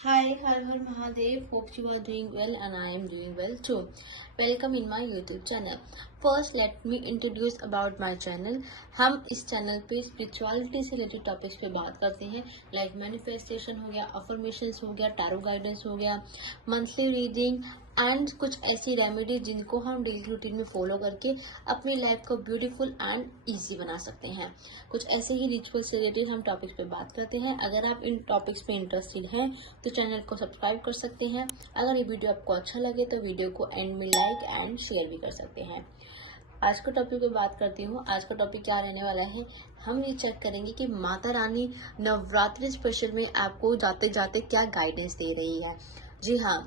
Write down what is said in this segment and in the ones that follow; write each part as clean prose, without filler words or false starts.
Hi, Har Har Mahadev. Hope you are doing well and I am doing well too. Welcome in my YouTube channel. First, let me introduce about my channel. हम इस channel पे spirituality से related topics पे बात करते हैं, like manifestation हो गया, अफर्मेशंस हो गया, टैरो गाइडेंस हो गया, मंथली रीडिंग एंड कुछ ऐसी रेमेडी जिनको हम डेली रूटीन में फॉलो करके अपनी लाइफ को ब्यूटीफुल एंड इजी बना सकते हैं। कुछ ऐसे ही रिचुअल से रिलेटेड हम टॉपिक्स पे बात करते हैं। अगर आप इन टॉपिक्स पे इंटरेस्टेड हैं तो चैनल को सब्सक्राइब कर सकते हैं। अगर ये वीडियो आपको अच्छा लगे तो वीडियो को एंड में लाइक एंड शेयर भी कर सकते हैं। आज का टॉपिक पे बात करती हूँ। आज का टॉपिक क्या रहने वाला है, हम ये चेक करेंगे कि माता रानी नवरात्रि स्पेशल में आपको जाते जाते क्या गाइडेंस दे रही है। जी हाँ,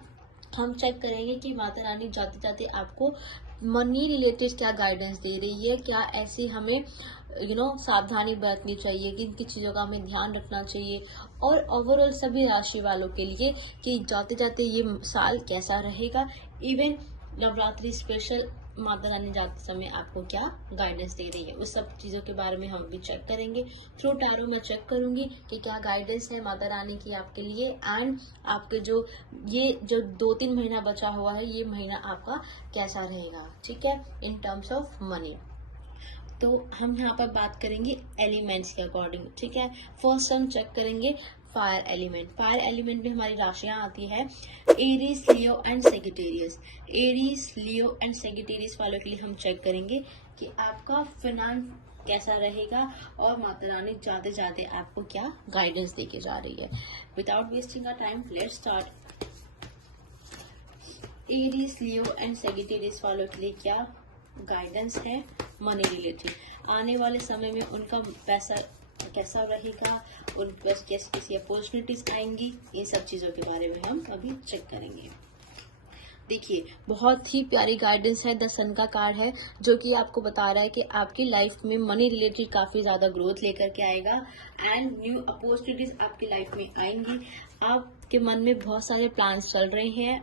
हम चेक करेंगे कि माता रानी जाते जाते आपको मनी रिलेटेड क्या गाइडेंस दे रही है, क्या ऐसी हमें सावधानी बरतनी चाहिए, किन किन चीज़ों का हमें ध्यान रखना चाहिए, और ओवरऑल सभी राशि वालों के लिए कि जाते जाते ये साल कैसा रहेगा। इवन नवरात्रि स्पेशल माता रानी जाते समय आपको क्या गाइडेंस दे रही है, उस सब चीज़ों के बारे में हम भी चेक करेंगे। थ्रू टैरो मैं चेक करूंगी कि क्या गाइडेंस है माता रानी की आपके लिए, एंड आपके जो 2-3 महीना बचा हुआ है, ये महीना आपका कैसा रहेगा, ठीक है, इन टर्म्स ऑफ मनी। तो हम यहाँ पर बात करेंगे एलिमेंट्स के अकॉर्डिंग, ठीक है। फर्स्ट हम चेक करेंगे फायर एलिमेंट। फायर एलिमेंट में हमारी राशियां आती है Aries, Leo and Sagittarius. Aries, Leo and Sagittarius वालों के लिए हम चेक करेंगे कि आपका फिनांस कैसा रहेगा और माता रानी जाते जाते आपको क्या गाइडेंस देके जा रही है। Without wasting a time, let's start. Aries, Leo and Sagittarius वालों के लिए क्या गाइडेंस है मनी रिलेटेड। आने वाले समय में उनका पैसा कैसा रहेगा, उनके पास कैसी कैसी अपॉर्चुनिटीज आएंगी, ये सब चीजों के बारे में हम अभी चेक करेंगे। देखिए, बहुत ही प्यारी गाइडेंस है, द सन का कार्ड है, जो कि आपको बता रहा है कि आपकी लाइफ में मनी रिलेटेड काफी ज्यादा ग्रोथ लेकर के आएगा एंड न्यू अपॉर्चुनिटीज आपकी लाइफ में आएंगी। आपके मन में बहुत सारे प्लान्स चल रहे हैं,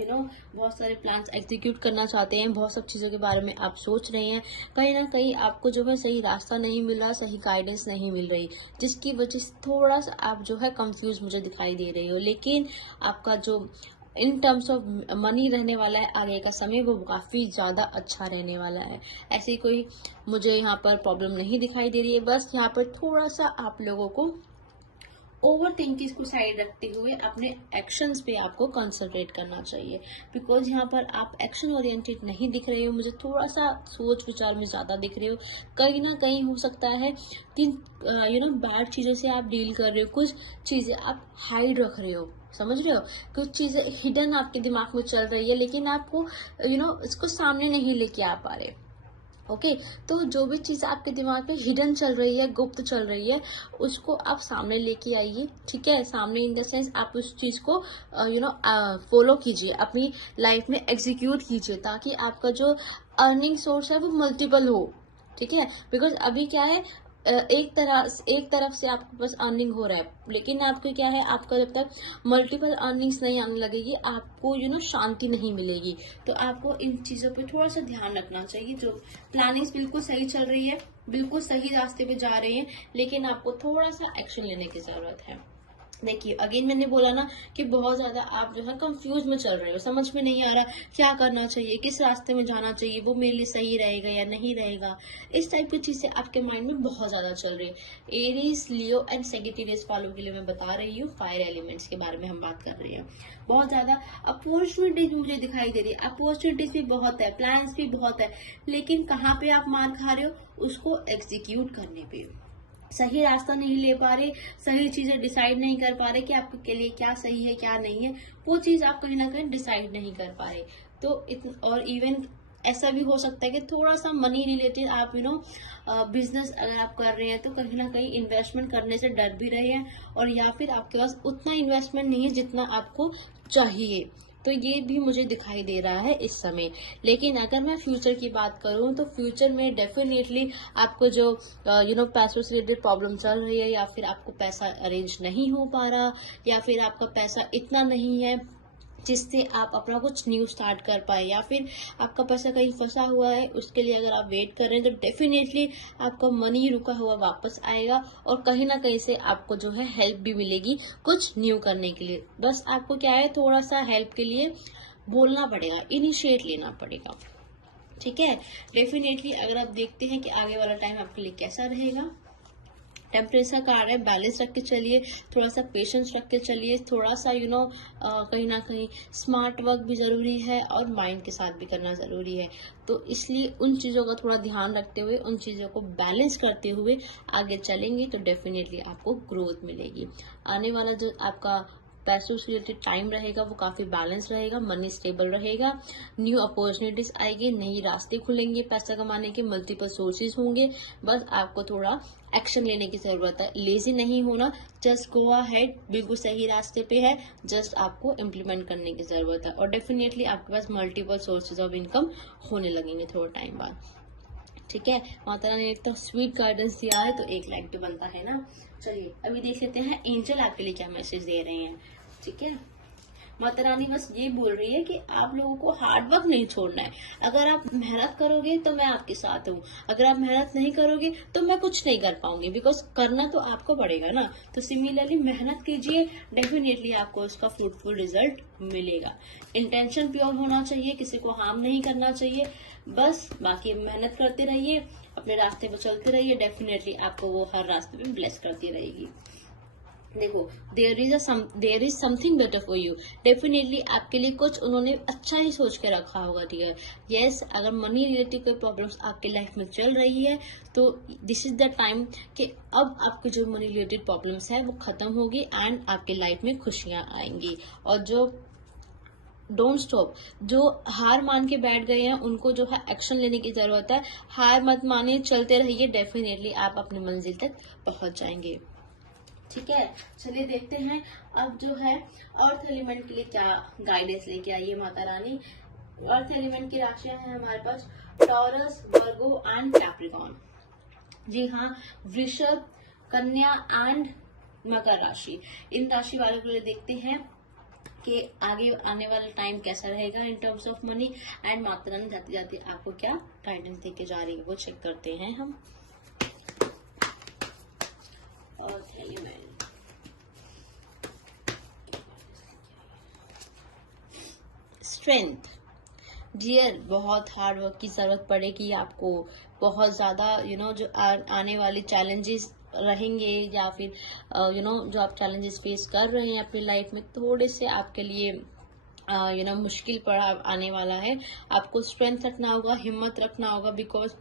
बहुत सारे प्लान्स एग्जीक्यूट करना चाहते हैं, बहुत सब चीज़ों के बारे में आप सोच रहे हैं। कहीं ना कहीं आपको जो है सही रास्ता नहीं मिल रहा, सही गाइडेंस नहीं मिल रही, जिसकी वजह से थोड़ा सा आप जो है कंफ्यूज मुझे दिखाई दे रही हो। लेकिन आपका जो इन टर्म्स ऑफ मनी रहने वाला है आगे का समय, वो काफ़ी ज़्यादा अच्छा रहने वाला है। ऐसी कोई मुझे यहाँ पर प्रॉब्लम नहीं दिखाई दे रही है। बस यहाँ पर थोड़ा सा आप लोगों को ओवर थिंकिंग को साइड रखते हुए अपने एक्शंस पे आपको कंसंट्रेट करना चाहिए, बिकॉज यहाँ पर आप एक्शन ओरिएंटेड नहीं दिख रहे हो, मुझे थोड़ा सा सोच विचार में ज्यादा दिख रहे हो। कहीं ना कहीं हो सकता है कि बैड चीजों से आप डील कर रहे हो, कुछ चीजें आप हाइड रख रहे हो, समझ रहे हो, कुछ चीजें हिडन आपके दिमाग में चल रही है, लेकिन आपको इसको सामने नहीं लेके आ पा रहे। ओके, तो जो भी चीज़ आपके दिमाग में हिडन चल रही है, गुप्त चल रही है, उसको आप सामने लेके आइए, ठीक है। सामने इन द सेंस आप उस चीज़ को फॉलो कीजिए, अपनी लाइफ में एग्जीक्यूट कीजिए, ताकि आपका जो अर्निंग सोर्स है वो मल्टीपल हो, ठीक है। बिकॉज अभी क्या है, एक तरफ से आपके पास अर्निंग हो रहा है, लेकिन आपको क्या है, आपका जब तक मल्टीपल अर्निंग्स नहीं आने लगेगी, आपको शांति नहीं मिलेगी। तो आपको इन चीजों पे थोड़ा सा ध्यान रखना चाहिए। जो प्लानिंग्स बिल्कुल सही चल रही है, बिल्कुल सही रास्ते पे जा रहे हैं, लेकिन आपको थोड़ा सा एक्शन लेने की जरूरत है। देखिए, अगेन मैंने बोला ना कि बहुत ज्यादा आप जो है कंफ्यूज में चल रहे हो, समझ में नहीं आ रहा क्या करना चाहिए, किस रास्ते में जाना चाहिए, वो मेरे लिए सही रहेगा या नहीं रहेगा। इस टाइप की चीजें आपके माइंड में बहुत ज्यादा चल रही है। एरीज, लियो एंड सेजिटेरियस वालों के लिए मैं बता रही हूँ, फायर एलिमेंट्स के बारे में हम बात कर रहे हैं। बहुत ज्यादा अपॉर्चुनिटीज मुझे दिखाई दे रही है, अपॉर्चुनिटीज भी बहुत है, प्लान्स भी बहुत है, लेकिन कहाँ पे आप मार खा रहे हो, उसको एग्जीक्यूट करने पे सही रास्ता नहीं ले पा रहे, सही चीजें डिसाइड नहीं कर पा रहे कि आपके लिए क्या सही है क्या नहीं है, वो चीज आप कहीं ना कहीं डिसाइड नहीं कर पा रहे। तो और इवन ऐसा भी हो सकता है कि थोड़ा सा मनी रिलेटेड आप बिजनेस अगर आप कर रहे हैं तो कहीं ना कहीं इन्वेस्टमेंट करने से डर भी रहे हैं, और या फिर आपके पास उतना इन्वेस्टमेंट नहीं है जितना आपको चाहिए। तो ये भी मुझे दिखाई दे रहा है इस समय। लेकिन अगर मैं फ्यूचर की बात करूं तो फ्यूचर में डेफिनेटली आपको जो पैसों से रिलेटेड प्रॉब्लम चल रही है, या फिर आपको पैसा अरेंज नहीं हो पा रहा, या फिर आपका पैसा इतना नहीं है जिससे आप अपना कुछ न्यू स्टार्ट कर पाए, या फिर आपका पैसा कहीं फंसा हुआ है उसके लिए अगर आप वेट कर रहे हैं तो डेफिनेटली आपका मनी रुका हुआ वापस आएगा, और कहीं ना कहीं से आपको जो है हेल्प भी मिलेगी कुछ न्यू करने के लिए। बस आपको क्या है, थोड़ा सा हेल्प के लिए बोलना पड़ेगा, इनिशिएट लेना पड़ेगा, ठीक है। डेफिनेटली अगर आप देखते हैं कि आगे वाला टाइम आपके लिए कैसा रहेगा, टेम्परेचर कार्ड है, बैलेंस रख के चलिए, थोड़ा सा पेशेंस रख के चलिए, थोड़ा सा कहीं ना कहीं स्मार्ट वर्क भी जरूरी है और माइंड के साथ भी करना जरूरी है। तो इसलिए उन चीजों का थोड़ा ध्यान रखते हुए, उन चीजों को बैलेंस करते हुए आगे चलेंगे तो डेफिनेटली आपको ग्रोथ मिलेगी। आने वाला जो आपका पैसों से रिलेटेड टाइम रहेगा वो काफी बैलेंस रहेगा, मनी स्टेबल रहेगा, न्यू अपॉर्चुनिटीज आएगी, नई रास्ते खुलेंगे पैसा कमाने के, मल्टीपल सोर्सेज होंगे। बस आपको थोड़ा एक्शन लेने की जरूरत है, लेजी नहीं होना, जस्ट गो अहेड, बिल्कुल सही रास्ते पे है, जस्ट आपको इम्प्लीमेंट करने की जरूरत है, और डेफिनेटली आपके पास मल्टीपल सोर्सेज ऑफ इनकम होने लगेंगे थोड़ा टाइम बाद, ठीक है। माता रानी ने इतना स्वीट गाइडेंस दिया है तो एक लाइक तो बनता है ना। चलिए अभी देख लेते हैं एंजल आपके लिए क्या मैसेज दे रहे हैं, ठीक है। माता रानी बस ये बोल रही है कि आप लोगों को हार्ड वर्क नहीं छोड़ना है। अगर आप मेहनत करोगे तो मैं आपके साथ हूँ, अगर आप मेहनत नहीं करोगे तो मैं कुछ नहीं कर पाऊंगी, बिकॉज करना तो आपको पड़ेगा ना। तो सिमिलरली मेहनत कीजिए, डेफिनेटली आपको उसका फ्रूटफुल रिजल्ट मिलेगा। इंटेंशन प्योर होना चाहिए, किसी को हार्म नहीं करना चाहिए, बस बाकी मेहनत करते रहिए, अपने रास्ते पर चलते रहिए, डेफिनेटली आपको वो हर रास्ते में ब्लेस करती रहेगी। देखो, there is something better for you, definitely आपके लिए कुछ उन्होंने अच्छा ही सोच के रखा होगा डियर। यस, अगर मनी रिलेटेड कोई प्रॉब्लम्स आपके लाइफ में चल रही है तो दिस इज द टाइम कि अब आपकी जो मनी रिलेटेड प्रॉब्लम्स है वो खत्म होगी एंड आपके लाइफ में खुशियां आएंगी। और जो डोंट स्टॉप, जो हार मान के बैठ गए हैं उनको जो है एक्शन लेने की जरूरत है। हार मत मानिए, चलते रहिए, डेफिनेटली आप अपनी मंजिल तक पहुंच जाएंगे, ठीक है। चलिए देखते हैं अब जो है अर्थ एलिमेंट के लिए क्या गाइडेंस लेके आई है माता रानी। अर्थ एलिमेंट की राशियां हैं हमारे पास टॉरस, वर्गो एंड कैप्रिकॉन। जी हाँ, वृषभ, कन्या एंड मकर राशि, इन राशि वालों के लिए देखते हैं कि आगे आने वाला टाइम कैसा रहेगा in terms of money, and Mata Rani जाते जाते आपको क्या गाइडेंस देके जा रही है वो चेक करते हैं हम। अर्थ एलिमेंट, स्ट्रेंथ, डियर बहुत हार्ड वर्क की जरूरत पड़ेगी आपको, बहुत ज्यादा जो आने वाली चैलेंजेस रहेंगे, या फिर जो आप चैलेंजेस फेस कर रहे हैं अपनी लाइफ में, थोड़े से आपके लिए मुश्किल पड़ा आने वाला है। आपको स्ट्रेंथ रखना होगा, हिम्मत रखना होगा, बिकॉज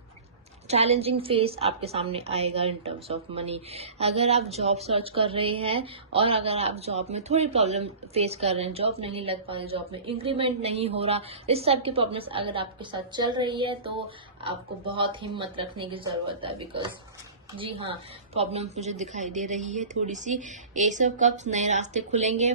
चैलेंजिंग फेस आपके सामने आएगा इन टर्म्स ऑफ मनी। अगर आप जॉब सर्च कर रहे हैं और अगर आप जॉब में थोड़ी प्रॉब्लम फेस कर रहे हैं, जॉब नहीं लग पा रही, जॉब में इंक्रीमेंट नहीं हो रहा, इस सब की प्रॉब्लम्स अगर आपके साथ चल रही है तो आपको बहुत हिम्मत रखने की जरूरत है, बिकॉज जी हाँ, प्रॉब्लम मुझे दिखाई दे रही है थोड़ी सी। ये सब कब नए रास्ते खुलेंगे,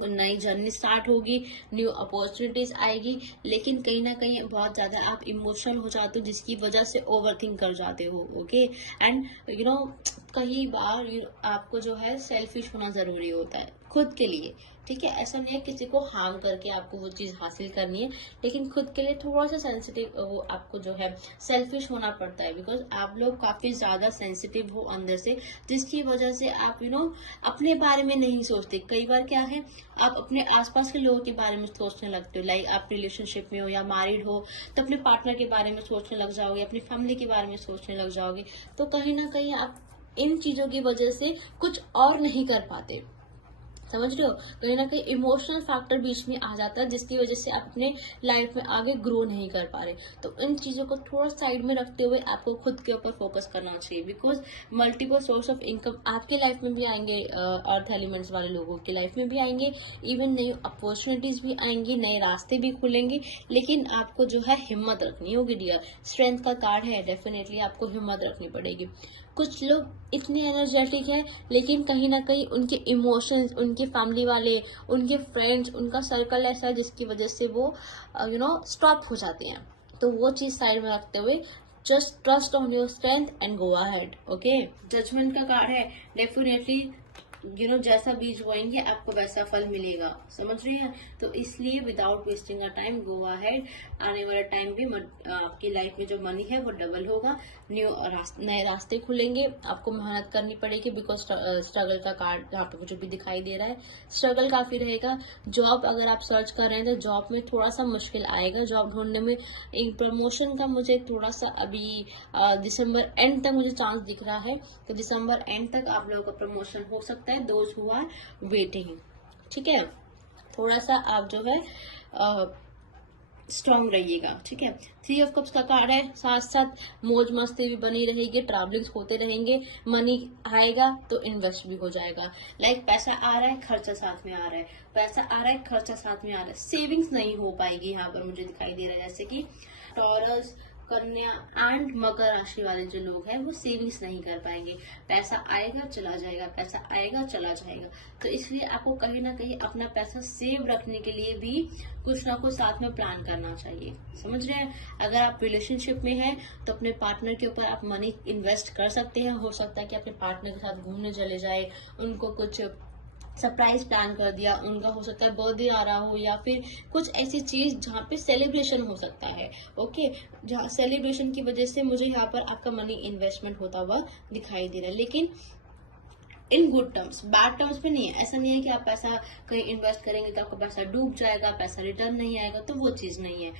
नई जर्नी स्टार्ट होगी, न्यू अपॉर्चुनिटीज आएगी, लेकिन कहीं ना कहीं बहुत ज्यादा आप इमोशनल हो जाते हो जिसकी वजह से ओवरथिंक कर जाते हो, ओके। एंड कई बार आपको जो है सेल्फिश होना जरूरी होता है खुद के लिए, ठीक है। ऐसा नहीं है किसी को हार्म करके आपको वो चीज हासिल करनी है, लेकिन खुद के लिए थोड़ा सा सेंसिटिव वो आपको जो है सेल्फिश होना पड़ता है, बिकॉज आप लोग काफी ज्यादा सेंसिटिव हो अंदर से, जिसकी वजह से आप अपने बारे में नहीं सोचते। कई बार क्या है, आप अपने आसपास के लोगों के बारे में सोचने लगते हो, लाइक आप रिलेशनशिप में हो या मैरिड हो तो अपने पार्टनर के बारे में सोचने लग जाओगे, अपनी फैमिली के बारे में सोचने लग जाओगे, तो कहीं ना कहीं आप इन चीजों की वजह से कुछ और नहीं कर पाते, समझ रहे हो। कहीं ना कहीं इमोशनल फैक्टर बीच में आ जाता है जिसकी वजह से आप अपने लाइफ में आगे ग्रो नहीं कर पा रहे। तो इन चीजों को थोड़ा साइड में रखते हुए आपको खुद के ऊपर फोकस करना चाहिए, because multiple source of income आपके लाइफ में भी आएंगे, अर्थ एलिमेंट्स वाले लोगों की लाइफ में भी आएंगे, इवन नई अपॉर्चुनिटीज भी आएंगी, नए रास्ते भी खुलेंगे, लेकिन आपको जो है हिम्मत रखनी होगी डियर। स्ट्रेंथ का कार्ड है, डेफिनेटली आपको हिम्मत रखनी पड़ेगी। कुछ लोग इतने एनर्जेटिक हैं लेकिन कहीं ना कहीं उनके इमोशंस, उनके फैमिली वाले, उनके फ्रेंड्स, उनका सर्कल ऐसा है जिसकी वजह से वो स्टॉप हो जाते हैं। तो वो चीज साइड में रखते हुए just trust on your strength and go ahead, okay. Judgement का कार्ड है, डेफिनेटली जैसा बीज बोएंगे आपको वैसा फल मिलेगा, समझ रहे हैं। तो इसलिए without wasting a time go ahead. आने वाला टाइम भी आपकी लाइफ में जो मनी है वो डबल होगा, नए रास्ते खुलेंगे, आपको मेहनत करनी पड़ेगी, बिकॉज स्ट्रगल का कार्ड यहाँ पे मुझे भी दिखाई दे रहा है, स्ट्रगल काफी रहेगा। जॉब अगर आप सर्च कर रहे हैं तो जॉब में थोड़ा सा मुश्किल आएगा, जॉब ढूंढने में। एक प्रमोशन का मुझे थोड़ा सा अभी दिसंबर एंड तक मुझे चांस दिख रहा है, तो दिसंबर एंड तक आप लोगों का प्रमोशन हो सकता है, दोज हु आर वेटिंग, ठीक है। थोड़ा सा आप जो है स्ट्रांग रहिएगा, ठीक है। 3 ऑफ कप्स का कार्ड है, साथ साथ मौज मस्ती भी बनी रहेगी, ट्रैवलिंग होते रहेंगे, मनी आएगा तो इन्वेस्ट भी हो जाएगा। लाइक पैसा आ रहा है, खर्चा साथ में आ रहा है, पैसा आ रहा है, खर्चा साथ में आ रहा है। सेविंग्स नहीं हो पाएगी यहाँ पर मुझे दिखाई दे रहा है, जैसे कि टॉरस, कन्या एंड मकर राशि वाले जो लोग हैं वो सेविंग्स नहीं कर पाएंगे। पैसा आएगा चला जाएगा, पैसा आएगा चला जाएगा। तो इसलिए आपको कहीं ना कहीं अपना पैसा सेव रखने के लिए भी कुछ ना कुछ साथ में प्लान करना चाहिए, समझ रहे हैं। अगर आप रिलेशनशिप में हैं तो अपने पार्टनर के ऊपर आप मनी इन्वेस्ट कर सकते हैं। हो सकता है कि अपने पार्टनर के साथ घूमने चले जाए, उनको कुछ सरप्राइज प्लान कर दिया, उनका हो सकता है बर्थडे आ रहा हो, या फिर कुछ ऐसी चीज जहाँ पे सेलिब्रेशन हो सकता है, ओके। जहाँ सेलिब्रेशन की वजह से मुझे यहाँ पर आपका मनी इन्वेस्टमेंट होता हुआ दिखाई दे रहा है, लेकिन in good terms, bad terms में नहीं है। ऐसा नहीं है कि आप पैसा कहीं इन्वेस्ट करेंगे तो आपका पैसा डूब जाएगा, पैसा रिटर्न नहीं आएगा, तो वो चीज नहीं है।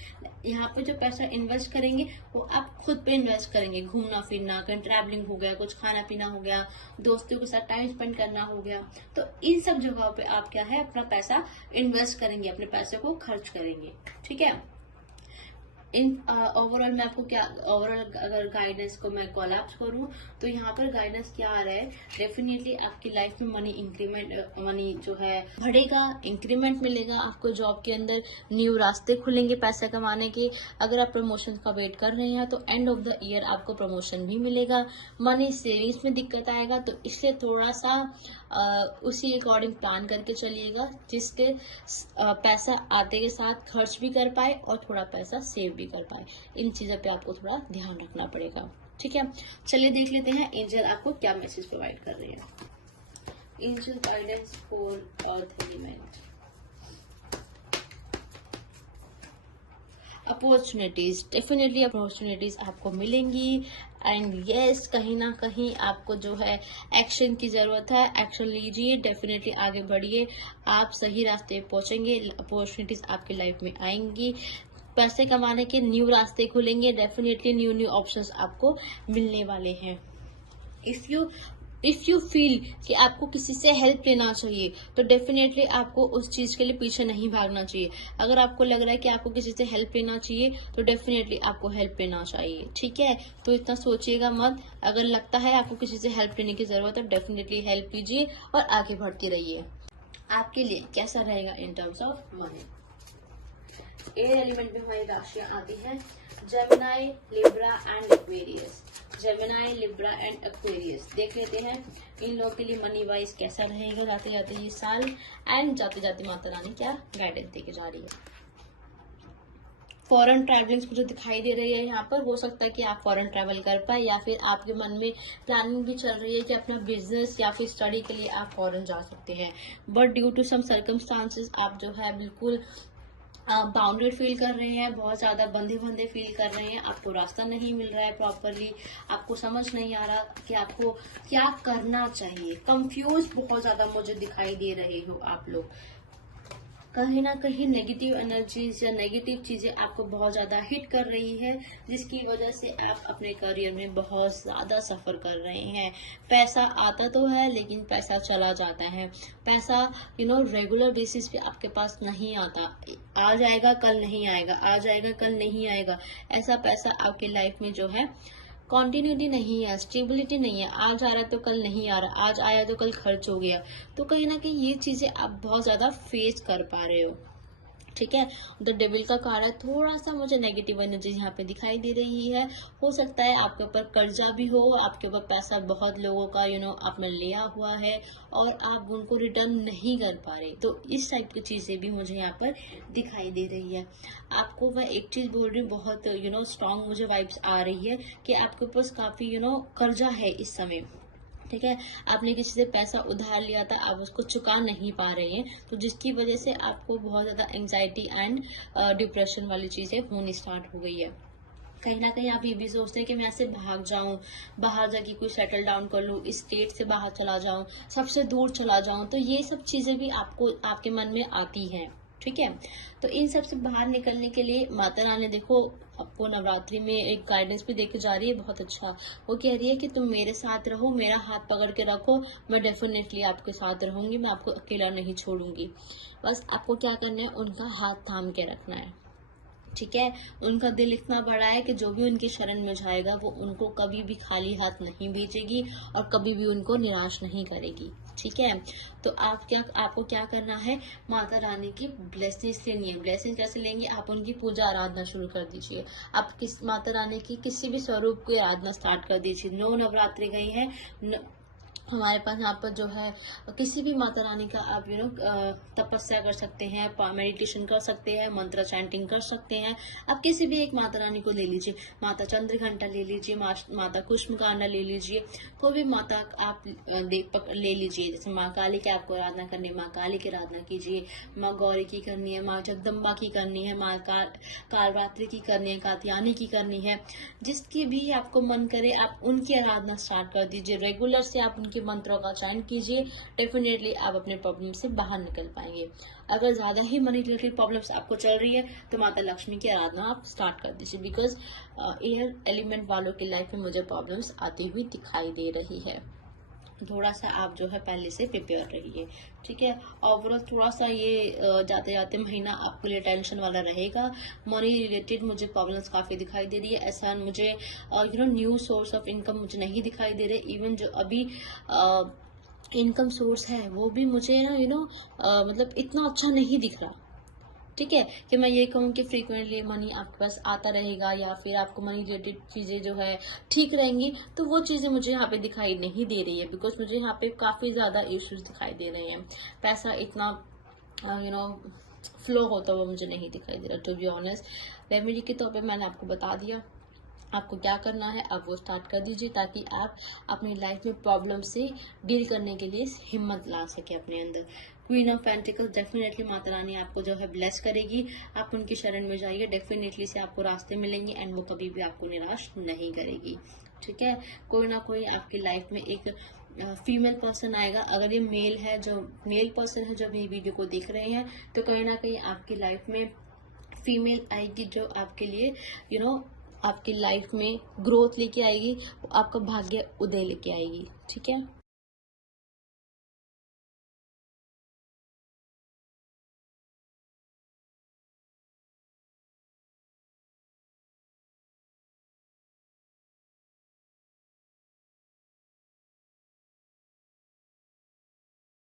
यहाँ पे जो पैसा इन्वेस्ट करेंगे वो आप खुद पे इन्वेस्ट करेंगे, घूमना फिरना, कहीं ट्रैवलिंग हो गया, कुछ खाना पीना हो गया, दोस्तों के साथ टाइम स्पेंड करना हो गया। तो इन सब जगहों पे आप क्या है अपना पैसा इन्वेस्ट करेंगे, अपने पैसे को खर्च करेंगे, ठीक है। इन ओवरऑल मैं आपको क्या ओवरऑल अगर गाइडेंस को मैं कोलैप्स करूं तो यहाँ पर गाइडेंस क्या आ रहा है, डेफिनेटली आपकी लाइफ में मनी इंक्रीमेंट, मनी जो है बढ़ेगा, इंक्रीमेंट मिलेगा आपको, जॉब के अंदर न्यू रास्ते खुलेंगे पैसे कमाने के। अगर आप प्रमोशन का वेट कर रहे हैं तो एंड ऑफ द ईयर आपको प्रमोशन भी मिलेगा। मनी सेविंग्स में दिक्कत आएगा, तो इसलिए थोड़ा सा उसी अकॉर्डिंग प्लान करके चलिएगा, जिसके पैसा आते के साथ खर्च भी कर पाए और थोड़ा पैसा सेव भी कर पाए। इन चीजों पे आपको थोड़ा ध्यान रखना पड़ेगा, ठीक है। चलिए देख लेते हैं एंजल आपको क्या मैसेज प्रोवाइड कर रहे हैं। Angel guidance for earth element. Opportunities, definitely opportunities आपको मिलेंगी, एंड यस कहीं ना कहीं आपको जो है एक्शन की जरूरत है, एक्शन लीजिए, डेफिनेटली आगे बढ़िए, आप सही रास्ते पहुंचेंगे, अपॉर्चुनिटीज आपकी लाइफ में आएंगी, पैसे कमाने के न्यू रास्ते खुलेंगे, डेफिनेटली न्यू ऑप्शंस आपको मिलने वाले हैं। इफ यू फील कि आपको किसी से हेल्प लेना चाहिए तो डेफिनेटली आपको उस चीज के लिए पीछे नहीं भागना चाहिए। अगर आपको लग रहा है कि आपको किसी से हेल्प लेना चाहिए तो डेफिनेटली आपको हेल्प लेना चाहिए, ठीक है। तो इतना सोचिएगा मत, अगर लगता है आपको किसी से हेल्प लेने की जरूरत है डेफिनेटली हेल्प लीजिए और आगे बढ़ते रहिए। आपके लिए कैसा रहेगा in terms of money. Air element में हमारी राशियां आती हैं Gemini, Libra and Aquarius. Gemini, Libra and Aquarius देख लेते हैं इन लोगों के लिए मनी वाइज कैसा रहेगा जाते जाते ये साल, एंड जाते जाते माता रानी क्या गाइडेंस देके जा रही है। फॉरेन ट्रैवलिंग मुझे दिखाई दे रही है यहाँ पर, हो सकता है कि आप फॉरेन ट्रैवल कर पाए, या फिर आपके मन में प्लानिंग भी चल रही है कि अपना बिजनेस या फिर स्टडी के लिए आप फॉरेन जा सकते हैं, but due to some circumstances आप जो है बिल्कुल बाउंडेड फील कर रहे हैं, बहुत ज्यादा बंधे बंधे फील कर रहे हैं, आपको रास्ता नहीं मिल रहा है प्रॉपरली, आपको समझ नहीं आ रहा कि आपको क्या करना चाहिए, कंफ्यूज बहुत ज्यादा मुझे दिखाई दे रहे हो आप लोग। कहीं ना कहीं नेगेटिव एनर्जीज या नेगेटिव चीजें आपको बहुत ज्यादा हिट कर रही है, जिसकी वजह से आप अपने करियर में बहुत ज्यादा सफर कर रहे हैं। पैसा आता तो है लेकिन पैसा चला जाता है, पैसा रेगुलर बेसिस पे आपके पास नहीं आता, आ जाएगा कल नहीं आएगा, आ जाएगा कल नहीं आएगा, ऐसा पैसा आपके लाइफ में जो है कॉन्टिन्यूटी नहीं है, स्टेबिलिटी नहीं है, आज आ रहा है तो कल नहीं आ रहा, आज आया तो कल खर्च हो गया। तो कहीं ना कहीं ये चीजें आप बहुत ज्यादा फेस कर पा रहे हो, ठीक है। द डेविल का कार्ड है, थोड़ा सा मुझे नेगेटिव एनर्जी यहाँ पे दिखाई दे रही है। हो सकता है आपके ऊपर कर्जा भी हो, आपके ऊपर पैसा बहुत लोगों का आपने लिया हुआ है और आप उनको रिटर्न नहीं कर पा रहे, तो इस टाइप की चीजें भी मुझे यहाँ पर दिखाई दे रही है। आपको मैं एक चीज बोल रही हूँ, बहुत स्ट्रांग मुझे वाइब्स आ रही है कि आपके ऊपर काफी कर्जा है इस समय, ठीक है, आपने किसी से पैसा उधार लिया था, आप उसको चुका नहीं पा रहे हैं, तो जिसकी वजह से आपको बहुत ज़्यादा एंग्जाइटी एंड डिप्रेशन वाली चीज़ें होनी स्टार्ट हो गई है। कहीं ना कहीं आप ये भी सोचते हैं कि मैं ऐसे भाग जाऊं, बाहर जाके कोई सेटल डाउन कर लूं, इस स्टेट से बाहर चला जाऊं, सबसे दूर चला जाऊं, तो ये सब चीजें भी आपको आपके मन में आती हैं। ठीक है, तो इन सब से बाहर निकलने के लिए माता रानी देखो आपको नवरात्रि में एक गाइडेंस भी देके जा रही है बहुत अच्छा। वो कह रही है कि तुम मेरे साथ रहो, मेरा हाथ पकड़ के रखो, मैं डेफिनेटली आपके साथ रहूंगी, मैं आपको अकेला नहीं छोड़ूंगी। बस आपको क्या करना है, उनका हाथ थाम के रखना है। ठीक है, उनका दिल इतना बड़ा है कि जो भी उनकी शरण में जाएगा वो उनको कभी भी खाली हाथ नहीं भेजेगी और कभी भी उनको निराश नहीं करेगी। ठीक है, तो आपको क्या करना है, माता रानी की ब्लेसिंग्स लेनी है। ब्लेसिंग कैसे लेंगे, आप उनकी पूजा आराधना शुरू कर दीजिए। आप माता रानी की किसी भी स्वरूप की आराधना स्टार्ट कर दीजिए। 9 नवरात्रि गई है, हमारे पास यहाँ पर जो है किसी भी माता रानी का आप तपस्या कर सकते हैं, मेडिटेशन कर सकते हैं, मंत्र चैंटिंग कर सकते हैं। आप किसी भी एक माता रानी को ले लीजिए, माता चंद्रघंटा ले लीजिए, माता कुष्मकांडा ले लीजिए, कोई भी माता आप ले लीजिए। जैसे माँ काली की आपको आराधना करनी है, माँ काली की आराधना कीजिए, माँ गौरी की करनी है, माँ जगदम्बा की करनी है, माँ कालरात्रि की करनी है, कात्यायनी की करनी है, जिसकी भी आपको मन करे आप उनकी आराधना स्टार्ट कर दीजिए। रेगुलर से आप उनके मंत्रों का चयन कीजिए, डेफिनेटली आप अपने प्रॉब्लम से बाहर निकल पाएंगे। अगर ज्यादा ही मनी रिलेटेड प्रॉब्लम्स आपको चल रही है तो माता लक्ष्मी की आराधना आप स्टार्ट कर दीजिए, बिकॉज एयर एलिमेंट वालों की लाइफ में मुझे प्रॉब्लम्स आती हुई दिखाई दे रही है। थोड़ा सा आप जो है पहले से प्रिपेयर रहिए। ठीक है, ओवरऑल थोड़ा सा ये जाते जाते महीना आपके लिए टेंशन वाला रहेगा। मनी रिलेटेड मुझे प्रॉब्लम्स काफी दिखाई दे रही है। ऐसा मुझे न्यू सोर्स ऑफ इनकम मुझे नहीं दिखाई दे रहे। इवन जो अभी इनकम सोर्स है वो भी मुझे मतलब इतना अच्छा नहीं दिख रहा। ठीक है, कि मैं ये कहूँ कि फ्रीक्वेंटली मनी आपके पास आता रहेगा या फिर आपको मनी रिलेटेड चीज़ें जो है ठीक रहेंगी, तो वो चीज़ें मुझे यहाँ पे दिखाई नहीं दे रही है। बिकॉज मुझे यहाँ पे काफ़ी ज़्यादा इश्यूज दिखाई दे रहे हैं। पैसा इतना फ्लो होता हुआ मुझे नहीं दिखाई दे रहा, टू बी ऑनेस्ट। रेमेडी के तौर पे मैंने आपको बता दिया आपको क्या करना है, आप वो स्टार्ट कर दीजिए ताकि आप अपनी लाइफ में प्रॉब्लम से डील करने के लिए हिम्मत ला सके अपने अंदर। Queen of pentacles definitely Mata Rani आपको जो है ब्लेस करेगी। आप उनकी शरण में जाइए, डेफिनेटली से आपको रास्ते मिलेंगे एंड वो कभी भी आपको निराश नहीं करेगी। ठीक है, कोई ना कोई आपकी लाइफ में एक फीमेल पर्सन आएगा। अगर ये मेल है, जो मेल पर्सन है जो अभी वीडियो को देख रहे हैं, तो कहीं ना कहीं आपकी लाइफ में फीमेल आएगी जो आपके लिए आपकी लाइफ में ग्रोथ लेके आएगी, आपका भाग्य उदय लेके आएगी। ठीक है।